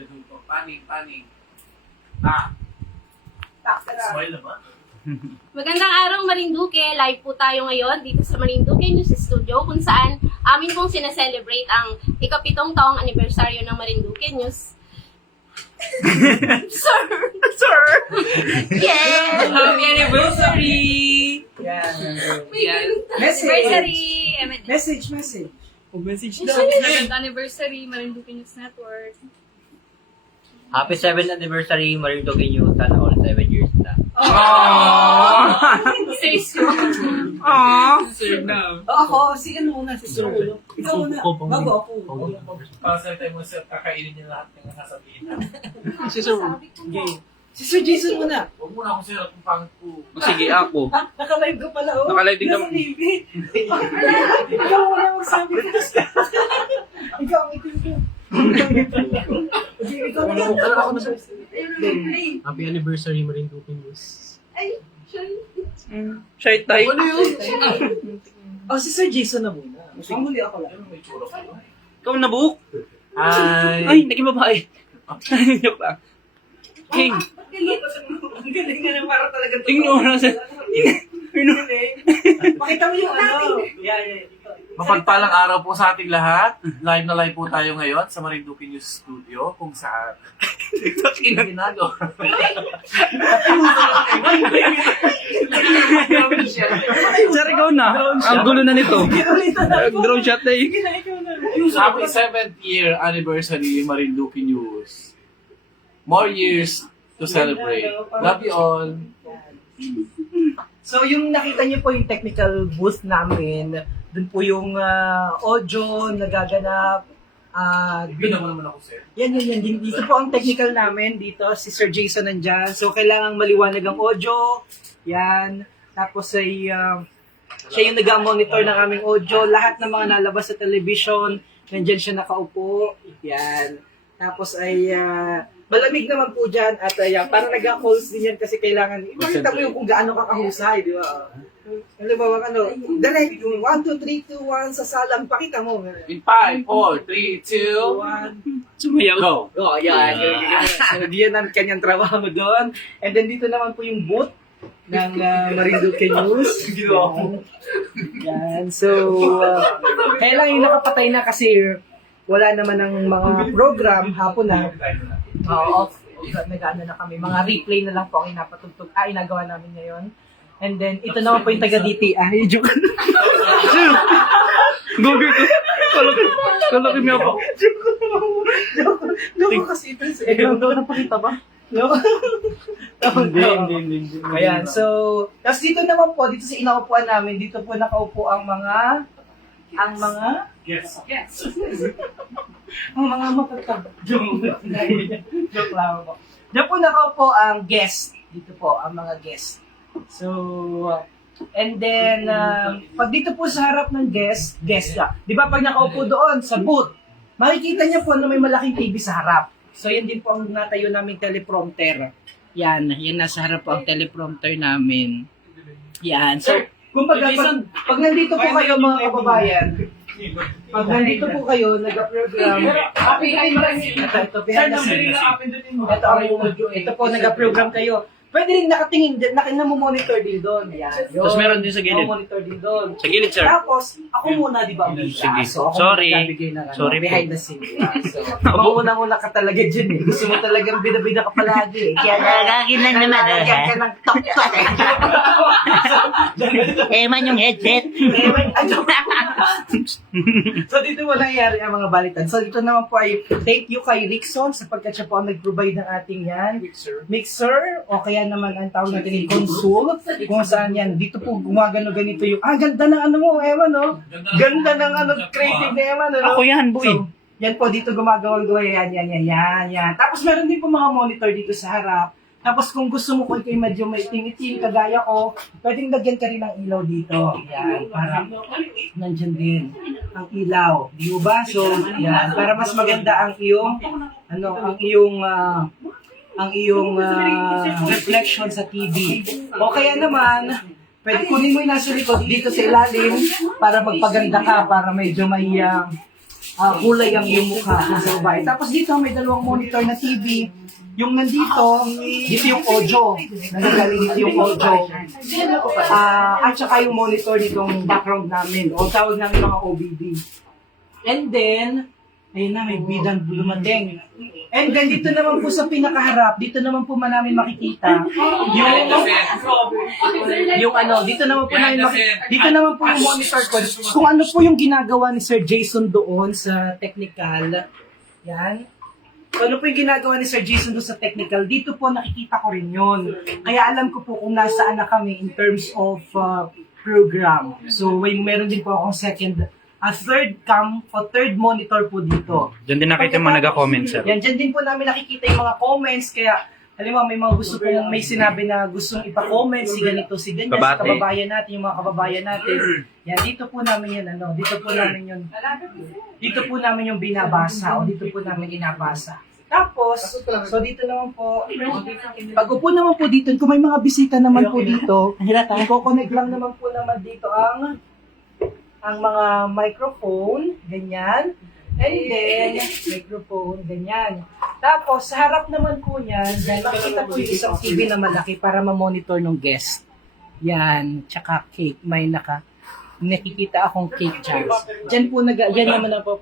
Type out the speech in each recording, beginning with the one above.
Ganuto. Paning. Ah. Smile na ba? Magandang araw Marinduque! Live po tayo ngayon dito sa Marinduque News Studio kung saan amin pong sinaselebrate ang ika-7 taong anibersaryo ng Marinduque News. Sir! Yeah! Happy anniversary! Yan. Anniversary! Message. Message Second anniversary, Marinduque News Network. Happy 7th anniversary, Marinduque News. Sana all 7 years na. Stay strong. Sir now. Ako, si ano muna, si Sir Ulo. Ikaw muna, bago ako. Pasal tayo mo sa kakainin niya lahat ng nasasabihin na. Si Sir. Si Sir Jason muna. Huwag muna akong sila kung pangit po. Sige, ako. Naka-live ka pala, oh. Naka-live din Nasa naman. TV. Ikaw muna magsabi ka. Ikaw ang itim ko. Ikaw na lang. Ako na, Sir. Happy anniversary, Marinduque News. Shy type. Ano yun? Oh, si Sir Jason na muna. Ang huli ako lang. May tsura ka ba? Ikaw nabuhok. Hi! Ay, naging babae. Joke lang. King. Ang galing nga na para talaga. Tingnan mo na sa... Pakita mo yung ano. Yan. Mapagpalang araw po sa ating lahat. Live na live po tayo ngayon sa Marinduque News Studio kung saan ginagawa. Sir, ikaw na. Ang gulo na nito. Drone shot na eh. Happy 7th year anniversary Marinduque News. More years to celebrate. Love you all. So yung nakita niyo po yung technical booth namin, dun po yung audio nagaganap. Bigyan mo naman ako, sir. Yan. Dito po ang technical namin. Dito si Sir Jason nandyan. So kailangang maliwanag ang audio. Yan. Tapos ay siya yung nag-monitor ng aming audio. Lahat ng mga nalabas sa television, nandyan siya nakaupo. Yan. Tapos ay malamig naman po dyan at parang nag-calls din yan kasi kailangan, ipakita mo yung kung gaano ka kahusay, di ba? Halimbawa, dali, 1, 2, 3, 2, 1, sa salang, pakita mo. In 5, 4, 3, 2, 1, Sumayaw. go! oh, yan. So, diyan ang kanyang trabaho doon. And then dito naman po yung booth ng Marinduque News. Yan. So, kaya lang yung nakapatay na kasi wala naman ng mga program hapon na. Off. Nag-ano na kami. Mga replay na lang po ang inapatugtog. Inagawa namin ngayon. And then, ito naman po yung taga-DTI. Joke. Gogo ko. Kalaki niya po. Joke kasi ito. Napakita ba? No? Hindi. Ayan, so, tapos dito naman po, dito sa inaupuan namin, dito po nakaupo ang mga Yes. ang mga matatag. Joke lang po. Diyan po nakaupo ang guest. Dito po, ang mga guest. So, and then, pag dito po sa harap ng guest ka. Di ba pag nakaupo doon sa booth, makikita niya po na may malaking TV sa harap. So, yan din po ang natayo naming teleprompter. Yan nasa harap po ang teleprompter namin. Yan. So, kumbaga, pag nandito po kayo mga kababayan, pag nandito po kayo, nag-program, ito po, nag-program kayo. Pwede rin nakatingin, namomonitor din doon. Yan. Tapos meron din sa gilid. Namomonitor din doon. Sa gilid, sir. Tapos, ako muna, di ba, umiga. Sige. So, ako Sorry. magbibigay ng Sorry po. behind the scene. So, maunang-una ka talaga dyan eh. Gusto mo talagang bida-bida ka palagi eh. Kaya Nagakin lang naman, lalagyan ka ng tok-tok eh. Eman yung headset. So, dito mo nangyari ang mga balitan. So, dito naman po ay thank you kay Rickson sapagkat siya po ang nag-provide ng ating yan. Mixer. O kaya naman ang tawag natin yung console. Kung saan yan. Dito po gumagano ganito yung, ganda ng ano mo, Eman, no? Ganda ng ano, creative na Eman, no? Ako yan, boy. So, yan po, dito gumagawa yan. Tapos meron din po mga monitor dito sa harap. Tapos kung gusto mo ko ito medyo may itim-itim, kagaya ko, pwedeng lagyan ka ring ng ilaw dito. Yan, para nandyan din ang ilaw. Di ba? So, yan, para mas maganda ang iyong, ang iyong reflection sa TV. O kaya naman, pwede kunin mo yung nasa likod dito sa ilalim para magpaganda ka, para medyo may kulay ang iyong mukha sa babae. Tapos dito may dalawang monitor na TV. Yung nandito, dito yung audio. Nagagaling dito yung audio. At saka yung monitor ditong background namin. O tawag namin mga OBD. And then, ayun na, may bidang dumating. And then, dito naman po sa pinakaharap, dito naman po namin makikita yung ano, dito naman po namin dito naman po yung monitor ko. Kung ano po yung ginagawa ni Sir Jason doon sa technical. Yan. So, ano po yung ginagawa ni Sir Jason doon sa technical, dito po nakikita ko rin yun. Kaya alam ko po kung nasaan na kami in terms of program. So, meron din po akong third monitor po dito. Diyan din nakita yung mga nag-comment, sir. Yan, dyan din po namin nakikita yung mga comments. Kaya, halimbawa, may mga gusto pong may sinabi na gustong ipa-comment, si ganito, si ganyan, si Babati. kababayan natin, yung mga kababayan natin. Yan, dito po namin yan, dito po namin yung binabasa o dito po namin inabasa. Tapos, so dito naman po, pag upo naman po dito, kung may mga bisita naman po dito, i-connect lang naman po naman dito ang mga microphone, ganyan. And then, microphone, ganyan. Tapos, sa harap naman po niyan, dahil makita po yung isang TV na malaki para ma-monitor ng guest. Yan, tsaka cake, may nakikita akong cake dyan. Dyan po, yan naman ang po.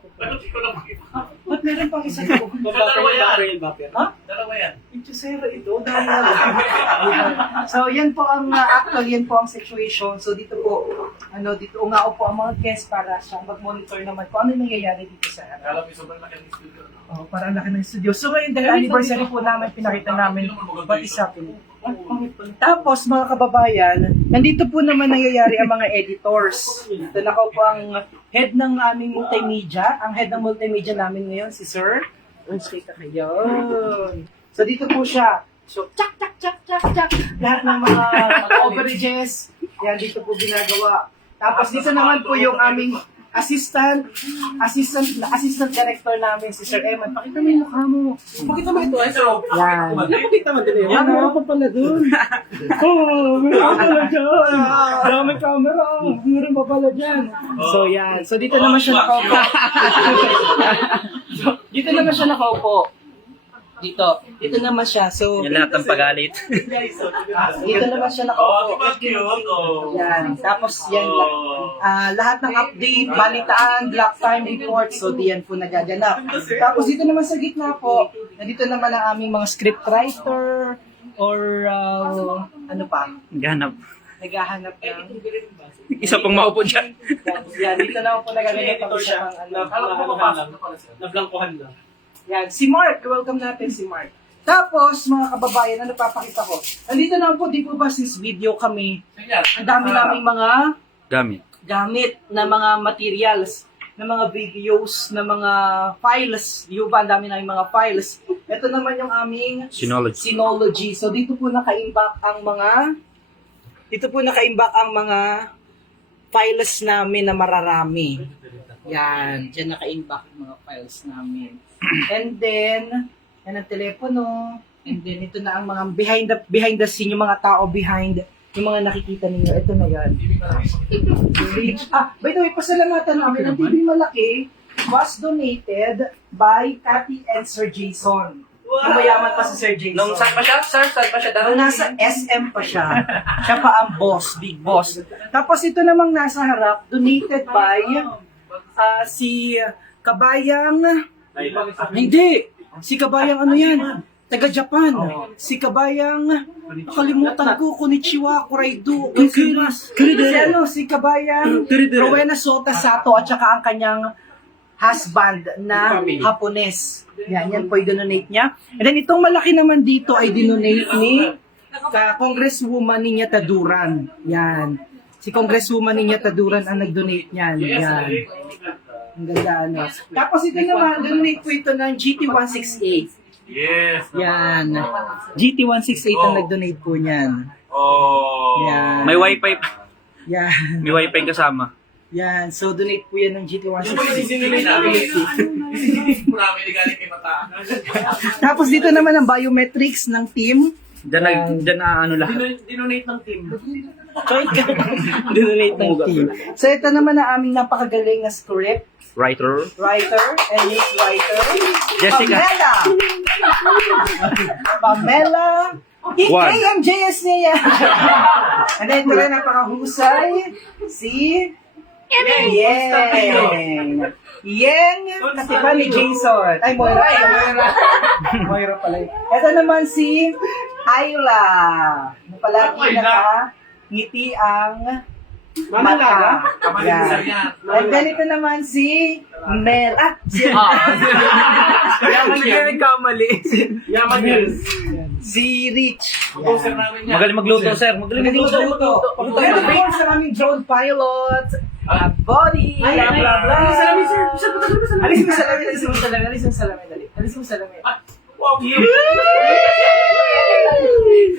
Ba't meron pang isa po? Dalawa yan. Ha? Dalawa yan. Ito sir, ito. Dahil na. So, yan po ang, actual, yan po ang situation. So, dito po, dito ungao po ang mga guests para siyang mag-monitor naman kung ano yung nangyayari dito sa Alam mo, sobrang laki ng studio. Oh, para ang laki ng studio. So, ngayon, dahil anniversary po namin, pinakita namin what is happening. Tapos, mga kababayan, nandito po naman nangyayari ang mga editors. Ito na po ang head ng aming multimedia. Ang head ng multimedia namin ngayon, si Sir. Kita kayo. So, dito po siya. So, chak. Lahat ng mga overages, yan, dito po ginagawa. Tapos, dito naman po yung aming assistant director namin, si Sir Eman. Pakita mo yung mukha mo. Pakita mo ito. Yan. Nakikita mo din yun. Yan, meron pa pala dun. Meron pala dyan. Dami camera. Meron pa pala dyan. So, yan. So, dito naman siya nakaupo. Dito naman siya nakaupo. Dito naman siya. So, Yung lahat ng pagalit. dito naman siya nakaupo. Yan. Tapos, yan. Lahat ng update, balitaan, block time report. So, diyan po nagaganap. Tapos, dito naman sa gitna po, nandito naman ang aming mga scriptwriter or ano pa, Ganap. naghahanap ng Isa pang maupo dyan. yan, dito naman po nagaganap ang isang Nablangkuhan lang. yan, si Mark, welcome natin si Mark. Tapos, mga kababayan, ano papakita ko? Nandito naman po, di po ba since video kami, ang dami naming mga gamit na mga materials, na mga videos, na mga files. Di ba, ang dami naming mga files. Ito naman yung aming Synology. So, dito po naka-imbak ang mga files namin na mararami. Yan, dyan naka-imbak ang mga files namin. And then, yan ang telepono. And then, ito na ang mga behind the scene, yung mga tao behind, yung mga nakikita ninyo. Ito na yan. By the way, pasalamatan namin, ang TV malaki was donated by Cathy and Sir Jason. Mayaman pa si Sir Jason. Nung saan pa siya? Sir, saan pa siya? Nung nasa SM pa siya. Siya pa ang boss, big boss. Tapos ito namang nasa harap, donated by si Kabayang... Hindi! Si Kabayang ano yan? Taga Japan. Si Kabayang... Nakalimutan ko, Konnichiwa, Kuraido, si Kabayang Rowena Sota Sato at saka ang kanyang husband na Hapones. Yan po i-donate niya. And then itong malaki naman dito ay dinonate ni Congresswoman Ninya Taduran. Yan. Si Congresswoman Ninya Taduran ang nag-donate niyan. Yan. Ang ganda, ano. Tapos ito naman, donate po ito ng GT168. Yes. Yan. GT168 ang nag-donate po niyan. Oh. Yan. May wifi pa. Yan. May wifi kasama. Yan. So, donate po yan ng GT168. Sinilay namin. Sinilay po namin. Galing kay Mata. Tapos dito naman ang biometrics ng team. Diyan na ano lahat. Dinonate ng team. Donate ng team. So ito naman ang aming napakagaling na script Writer. writer and his writer. Jessica. Pamela. One. KMJS niya. And then ito rin napakahusay. Si Yeng. Yeng, katiba ni Jason. Ay, Moira. Moira pala yun. Ito naman si Ayla. Na palagi ngiti ang mata. Yan. And then ito naman si Mel. Si Rich. Composer namin yan. Magaling magluto, sir. Magaling magluto. And of course, ang aming drone pilot. Body. Blah, blah, blah. Alis mo salamin.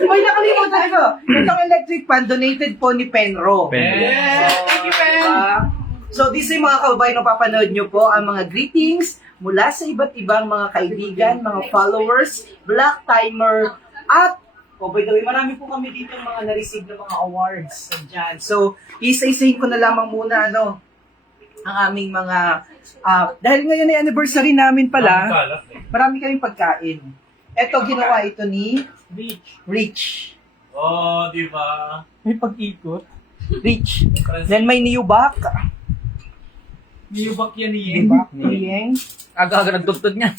May nakalimutan ko. Itong electric fan, donated po ni Penro. Thank you, Pen. So, this ay mga kababayan na papanood nyo po ang mga greetings mula sa iba't ibang mga kaibigan, mga followers, Black Timer, at by the way, marami po kami dito mga na-receive na mga awards dyan. So, isa-isahin ko na lamang muna, ang aming mga, dahil ngayon ay anniversary namin pala, marami kaming pagkain. Ito, ginawa ito ni Rich. Oh, di ba? May pag-ikot. Rich. Then may niyubak. Niyubak yan ni Niyubak ni Yeng. Aga-aga nagtugtog niya.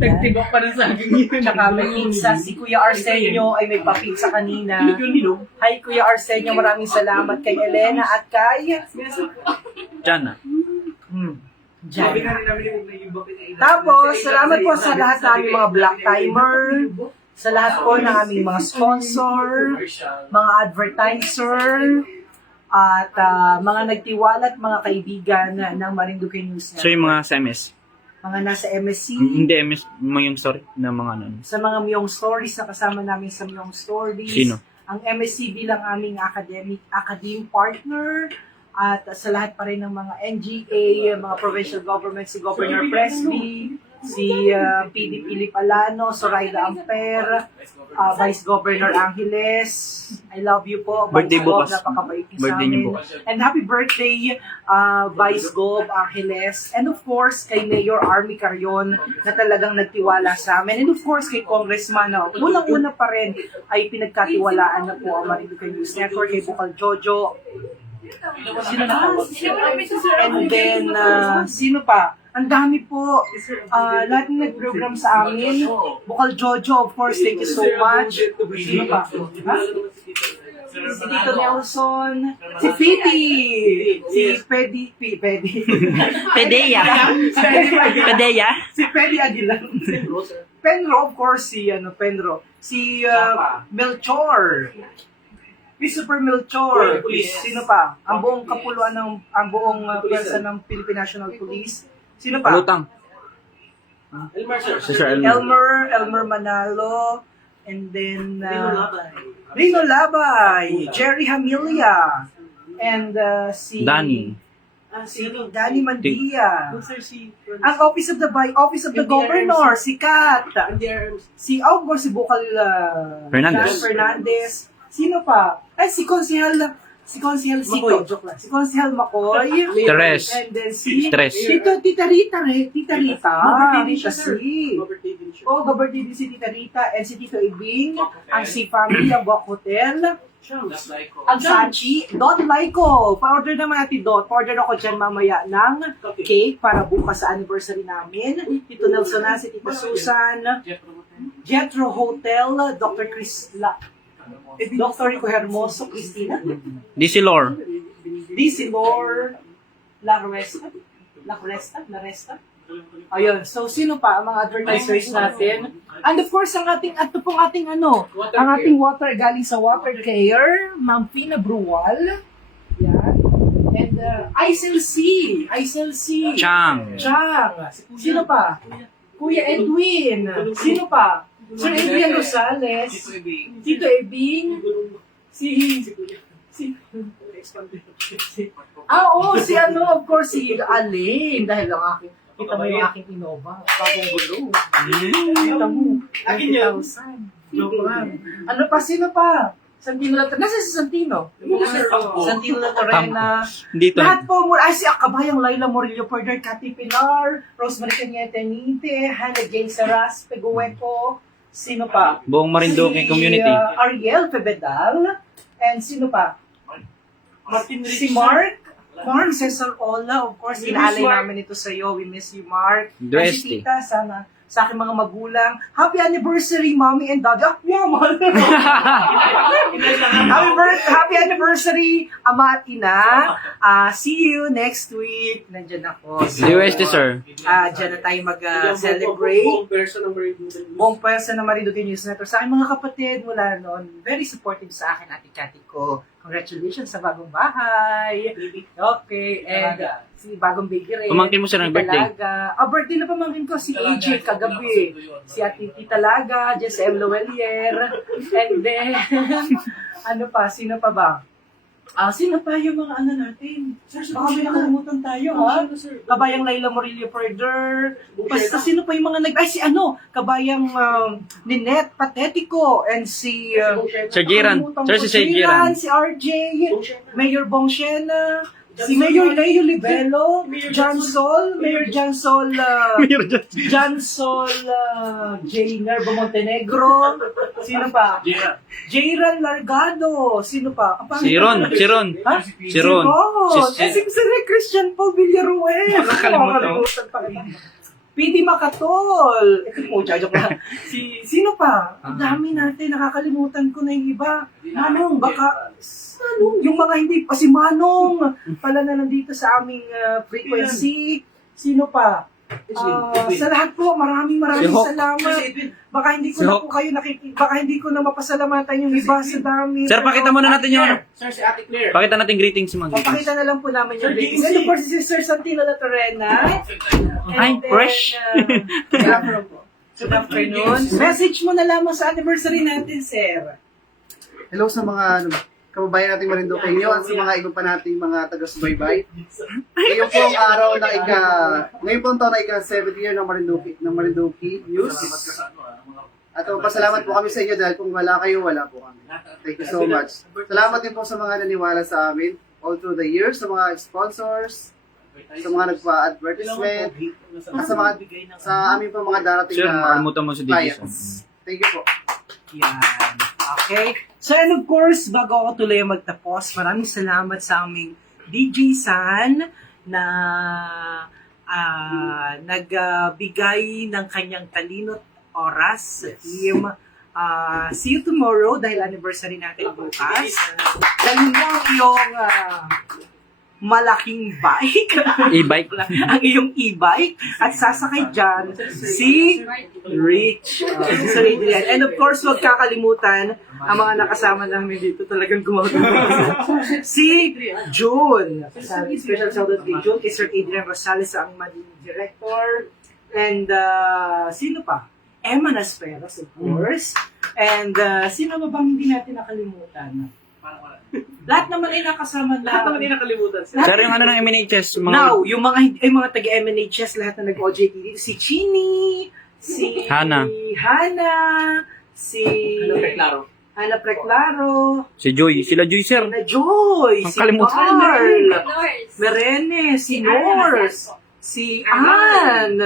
Nagtibak pa rin sa akin yun. Tsaka may pizza. Si Kuya Arsenio ay may pa-pizza kanina. Hi Kuya Arsenio, maraming salamat kay Elena at kay Diyan na. Jan. Tapos, salamat po sa lahat ng aming mga Black Timer, sa lahat po ng aming mga sponsor, mga advertiser, at mga nagtiwala at mga kaibigan ng Marinduque News So yung Network. mga sa MS. Mga nasa MSC, Hindi MS, yung story na mga ano. sa mga Myong Stories na kasama namin sa Myong Stories. Sino? Ang MSC bilang aming academic partner, at sa lahat pa rin ng mga NGA, mga provincial government, si Governor Presley, si PD Philip Alano, Zoraida Amper, Vice Governor Angeles. I love you po. Birthday Vice Gov, bukas. napakabait niyo sa Birthday niyo amin. bukas. And happy birthday, Vice Gov Angeles. And of course, kay Mayor Army Carion na talagang nagtiwala sa amin. And of course, kay Congressman, unang-una pa rin ay pinagkatiwalaan na po ang Marinduque News Network, kay Bukal Jojo. Sino na po? And then, sino pa? Ang dami po. Lahat ng nag-program sa amin. Bukal Jojo, of course, thank you so much. Sino pa? Ha? Si Tito Nelson. Si Piti. Si Pedi. Pedeya. Pedeya. Si Pedi Aguilar. Penro, of course, si Penro. Si Melchor. Christopher Melchor. Sino pa? Ang buong kapuluan ang buong pwersa ng Philippine National Police. Sino pa? Palutang. Si Sir Elmer. Elmer Manalo. And then Rino Labay, Jerry Hamilia, and si Danny. Si Danny Mandia. Ang Office of the Governor, si Kat. Si si Bukal Fernandez. Fernandez. Sino pa? Si Konsehal Siko, joke lang. Si Konsehal Makoy. Teres. And then si Tres. Tita Rita. Birthday din siya, sir. Birthday din si Tita Rita and si Tito Ibing, ang si family, ang Buwak Hotel, ang Sachi, Don Laiko. Pa-order naman natin Don. Pa-order ako dyan mamaya ng cake para bukas sa anniversary namin. Tito Nelson na, si Tita Susan, Jetro Hotel, Dr. Chris Dr. Rico Hermoso, Cristina, DC Lore. DC Lore, La Resta. Ayun, so sino pa ang mga advertisers natin? And of course, ang ating water galing sa Water Care, Ma'am Fina Bruwal. Yan. And Aisel C. Chang. Sino pa? Kuya Edwin. Sino pa? Sir Adrian Rosales. Tito Ebing. Of course, si Alin. Dahil ang aking, kita mo yung aking Innova. Bagong gulo. Kita mo. 50,000. Joke lang. Sino pa? Santino La Torrena. Nasa si Santino? Santino La Torrena. Dito. Lahat po mula, ay si Akabayang Laila Morillo Porter, Cathy Pilar, Rosemary Cañete Nite, Hannah Jane Saras, Pegueco, sino pa? Buong Marinduque community. Ariel Febedal, and sino pa? Si Mark Cesar Ola, of course, inaalay namin ito sa iyo. We miss you, Mark. And Dresty. si Tita, sana sa aking mga magulang. Happy anniversary, Mommy and Daddy. Ah, yaman! Happy anniversary, Ama at Ina. See you next week. Nandyan ako. DOST, sir. Diyan na tayo mag-celebrate. Buong pwersa ng Marinduque News Network. Sa aking mga kapatid mula noon, very supportive sa akin, Ate Cathy ko. Congratulations sa bagong bahay. Okay, and si bagong baby rin. Pamangkin mo siya ng birthday. Talaga. Birthday na pamangkin ko, si AJ kagabi. Si Ate Tita Talaga, Jess M. Loelier. And then, ano pa, sino pa ba? Sino pa yung mga ano natin? Baka may nakalimutan tayo, ha? Kabayang Laila Morillo Perder. Basta sino pa yung mga si Kabayang Ninette Patetico. And si... Sir Jiran. Sir, si Sir Jiran. Si RJ. Mayor Bongshena. Si Mayor Leo Libelo. Mayor John Sol J. Nervo Montenegro. Sino pa? Jayran Largado. Sino pa? Si Ron. Ha? Si Ron. Si Christian Paul Villaruel. Nakakalimutan. PD Makatol. Joke lang. Sino pa? Ang dami natin. Nakakalimutan ko na yung iba. Manong, baka... yung mga hindi pa, si Manong pala na nandito sa aming frequency. Sino pa? Sa lahat po, maraming salamat. Baka hindi ko na po kayo baka hindi ko na mapasalamatan yung iba sa dami. Sir, pakita muna natin yung Sir, si Ate Claire. Pakita natin greetings mga greetings. Pakita na lang po namin yung greetings. And of course, si Sister Santino La Torrena. Ay, fresh. Good afternoon. Message mo na lamang sa anniversary natin, sir. Hello sa mga kababayan nating Marinduque nyo at sa mga iba pa nating mga taga-subaybay. Ngayon po ang araw na ngayon po ang taon na 7th year ng Marinduque News. At pasalamat po kami sa inyo dahil kung wala kayo, wala po kami. Thank you so much. Salamat din po sa mga naniwala sa amin all through the years, sa mga sponsors, sa mga nagpa-advertisement, at sa aming po mga darating Sir, na makalimutan mo si DJ clients. Thank you po. Yan. Okay. So, and of course, bago ako tuloy magtapos, maraming salamat sa aming DJ San na nagbigay ng kanyang talino't oras sa team. See you tomorrow dahil anniversary natin bukas. Dahil mo ang iyong malaking bike. E-bike. Ang iyong e-bike. At sasakay dyan si Rich. Sa Adrian. And of course, huwag kakalimutan ang mga nakasama namin dito. Talagang gumagawa. Si June. Special shoutout kay June. Kay Sir Adrian Rosales, ang maging director. And sino pa? Emma Nasperos, of course. And sino ba bang hindi natin nakalimutan? Lahat naman ay nakasama na. Lahat naman din nakalimutan. Sir, yung ano ng MNHS, mga... Now, yung mga taga-MNHS, lahat na nag-OJT dito. Si Chini, si Hana. Si Ana Preclaro, Si Joy. Sila Joy, sir. na Joy, Ang si kalimutan. Carl, Lors. Merene, si Nors, si Ann,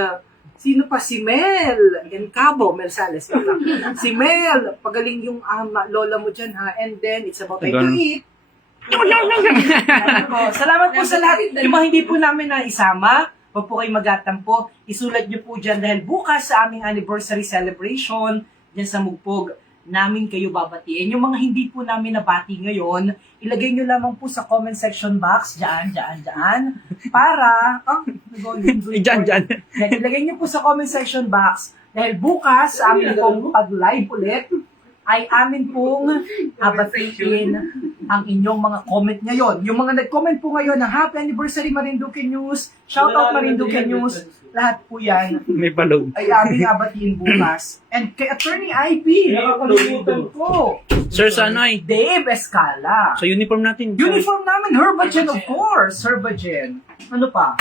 sino pa? Si Mel, Encabo, Mel Sales. Si Mel, pagaling yung lola mo dyan ha. And then, it's about time to eat. Salamat po sa lahat. Yung mga hindi po namin na isama, huwag po kayong magatampo. Isulat nyo po dyan dahil bukas sa aming anniversary celebration, dyan sa Mugpog, namin kayo babatiin. Yung mga hindi po namin nabati ngayon, ilagay nyo lamang po sa comment section box, dyan, para, Diyan. ilagay nyo po sa comment section box, dahil bukas, sa amin pong pag-live ulit, ay amin pong batiin ang inyong mga comment ngayon. Yung mga nag-comment po ngayon ng Happy Anniversary Marinduque News, Shoutout Marinduque News, lahat po yan May balog. ay aming batiin bukas. And kay Attorney IP, nakakalimutan ko, Sir, sa ano ay? Dave Escala. Sa uniform natin. Uniform namin, Herbagen of course, Herbagen. Ano pa?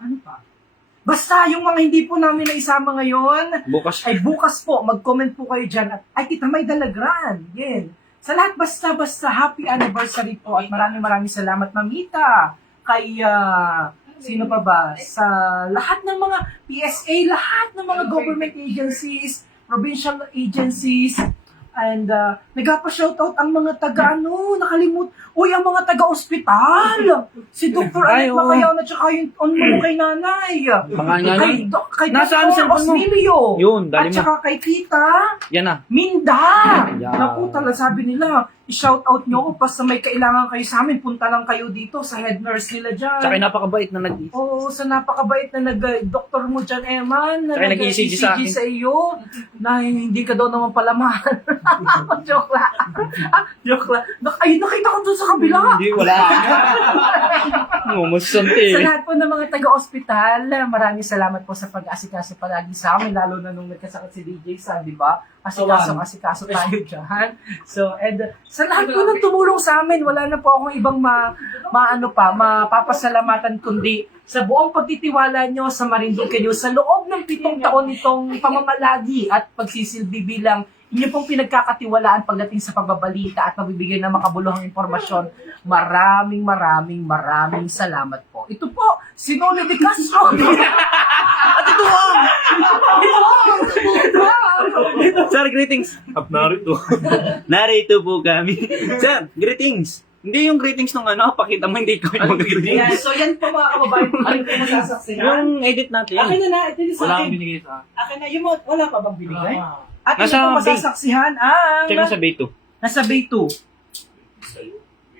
Ano pa? Basta yung mga hindi po namin naisama ngayon, Bukas. ay bukas po, mag-comment po kayo dyan. At, ay, Tita May Dalagran. Yan. Sa lahat, basta happy anniversary po. At maraming salamat, Mamita. Kay, sino pa ba? Sa lahat ng mga PSA, lahat ng mga government agencies, provincial agencies, and nagpa-shoutout ang mga nakalimut. Uy, ang mga taga-ospital. Si Dr. Ay, Anet oo. Macayaw na tsaka yung mo kay nanay. Mga nga Kay Nasaan Dr. cellphone mo? Osmilio. Yun, dali At mo. saka kay Tita Yan na. Minda. Yan. Naku, talaga sabi nila, i-shoutout nyo ako basta may kailangan kayo sa amin, punta lang kayo dito sa head nurse nila dyan. Tsaka napakabait na Oo, sa napakabait na nag-doktor mo dyan, Eman, na Tsaka nag-ECG sa akin. sa iyo, na hindi ka daw naman palaman. Joke lang. Joke lang. Ayun, nakita ko doon sa kabila. Hindi, wala. Mumusante. Sa lahat po ng mga taga-ospital, maraming salamat po sa pag-asikaso palagi sa amin, lalo na nung nagkasakit si DJ San, di ba? Asikaso tayo dyan. So, and sa lahat po ng tumulong sa amin, wala na po akong ibang mapapasalamatan kundi sa buong pagtitiwala nyo sa Marinduque News sa loob ng 7 taon nitong pamamalagi at pagsisilbi bilang inyo pong pinagkakatiwalaan pagdating sa pagbabalita at pagbibigay ng makabuluhang impormasyon. Maraming salamat po. Ito po, si Noli de Castro. At ito Sir, greetings. Narito. Narito po kami. Sir, greetings. Hindi yung greetings ng pakita mo, hindi ko yung mag-greetings. Yan, so yan po mga kababayan, ano po masasaksihan? Yung edit natin. Akin na, ito yung sa Wala akin. akong binigay sa akin. Akin na, yung wala pa bang binigay? At ito Nasa po bay. masasaksihan ang... Check mo sa Bay 2. Nasa Bay 2.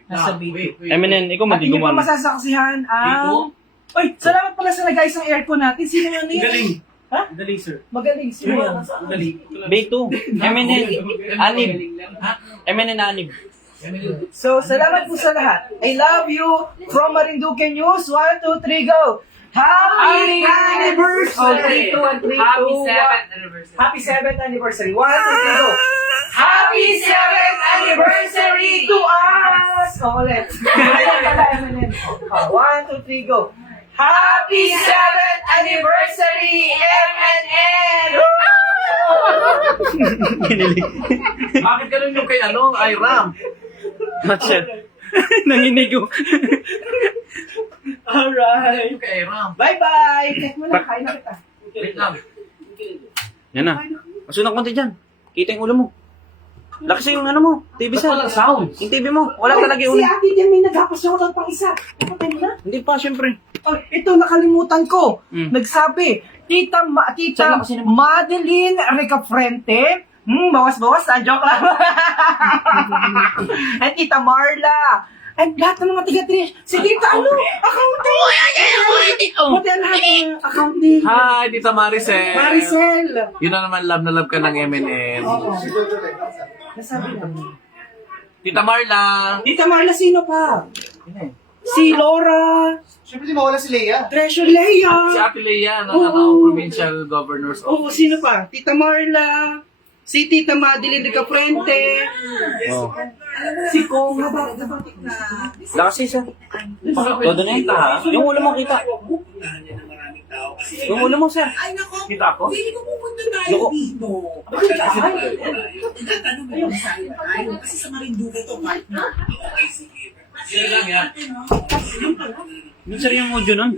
Nasa Bay 2. MNN, ikaw At inyo po magiguman. masasaksihan ang... Uy, salamat pala sa nag-ayos ng aircon natin. Sino yan? Galing. Ha? Galing, sir. Magaling. Sino yan? Galing. Bay 2. MNN, Anib. MNN Anib. So, salamat po sa lahat. I love you from Marinduque News. 1, 2, 3, go! Happy anniversary! 3, 2, 1, 3, 2, 1. Happy 7th anniversary. 1, 2, 3, go! Happy 7th anniversary to us! O, ulit. Ulit. 1, 2, 3, go! Happy 7th anniversary, MNN! Bakit ganun yung kay Iram? Not yet. Nanginig ko. Alright. Yung kay Iram. Bye-bye! Check mo na, kain na kita. Wait lang. Yan na. Masun ng konti dyan. Kita yung ulo mo. Lakas yung mo. TV Ba't sa. walang sound? Yung TV mo. Wala talaga yung Si ulo. Ate Dian may nagkapasyaw pang isa. Ipatay mo na. Hindi pa, syempre. Oh, ito, nakalimutan ko. Mm. Nagsabi, Tita Madeline Recafrente. Bawas-bawas na. Joke lang. At Tita Marla. At lahat ng mga tiga-trish. Si Tita, accounting. Pati ang lahat ng accounting. Hi, Tita Maricel. Maricel. Yun na naman, love ka ng MNN. Oo. Nasabi lang. Tita Marla. Tita Marla, sino pa? Si Laura. Siyempre, di mawala si Leia. Treasure Leia. Si Ate Lea, Oo. Provincial Governor's Oo, Office. sino pa? Tita Marla. Si Tita Madeline Recafrente. Oh. Si Kong. Lakas isa. Todo na yun. Yung ulo mo kita. Yung ulo mo, sir. Ay, nako. Kita ko? Hindi ko pupunta tayo Loko. dito. Nagtatanong mo yung sa akin tayo. Kasi sa Marinduque to, partner. Sino lang yan? Yung sir yung audio nun.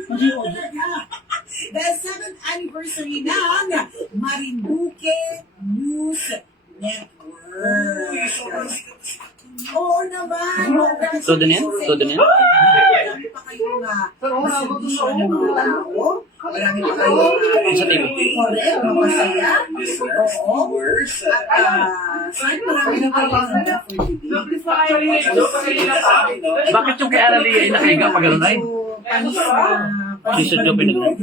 Dahil 7th anniversary ng Marinduque News Network. Oo naman. Todo na yan? Todo na yan? Marami pa kayong servisyo ng mga tao. Marami pa kayong Sa TV. correct, masaya. Oo. At sana marami na kayong Bakit yung kay Analia ay nakahiga pa ganun ay? Si Sir Joe pinag-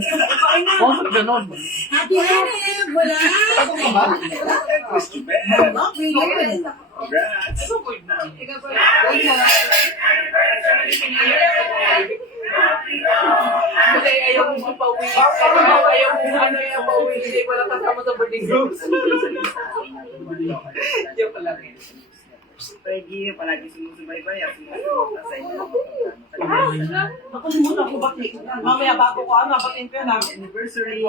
Oh, ganun. Happy Hanep! Wala! Wala, brilliant. Kasi ayaw mo mapauwi. Ayaw mo yung pauwi. Hindi wala kasama sa boarding house. Diyan pala. Peggy, palagi sumusubaybay at sumusuporta sa inyo. Nakalimutan ko ba? Mamaya bago ko batiin ko yan Anniversary.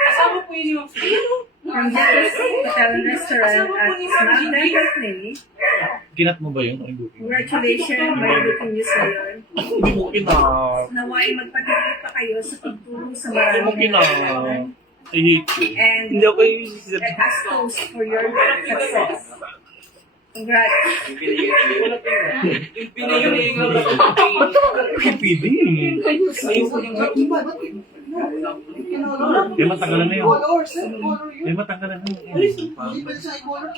Kasama po yun yung From Jeffrey's Hotel and Restaurant at Snack Dental Clinic. Kinat mo ba yun? Congratulations, may looking news ngayon. Hindi mo kinat. Naway magpatuloy pa kayo sa pagtulong sa Hindi mo maraming kinat. I hate you. and Hindi ako yung let us toast for your success. Congrats. PPD. Di matagalan na yun. Color, sir. Color yun. Di matagalan na yun. Hindi pa siya i-color.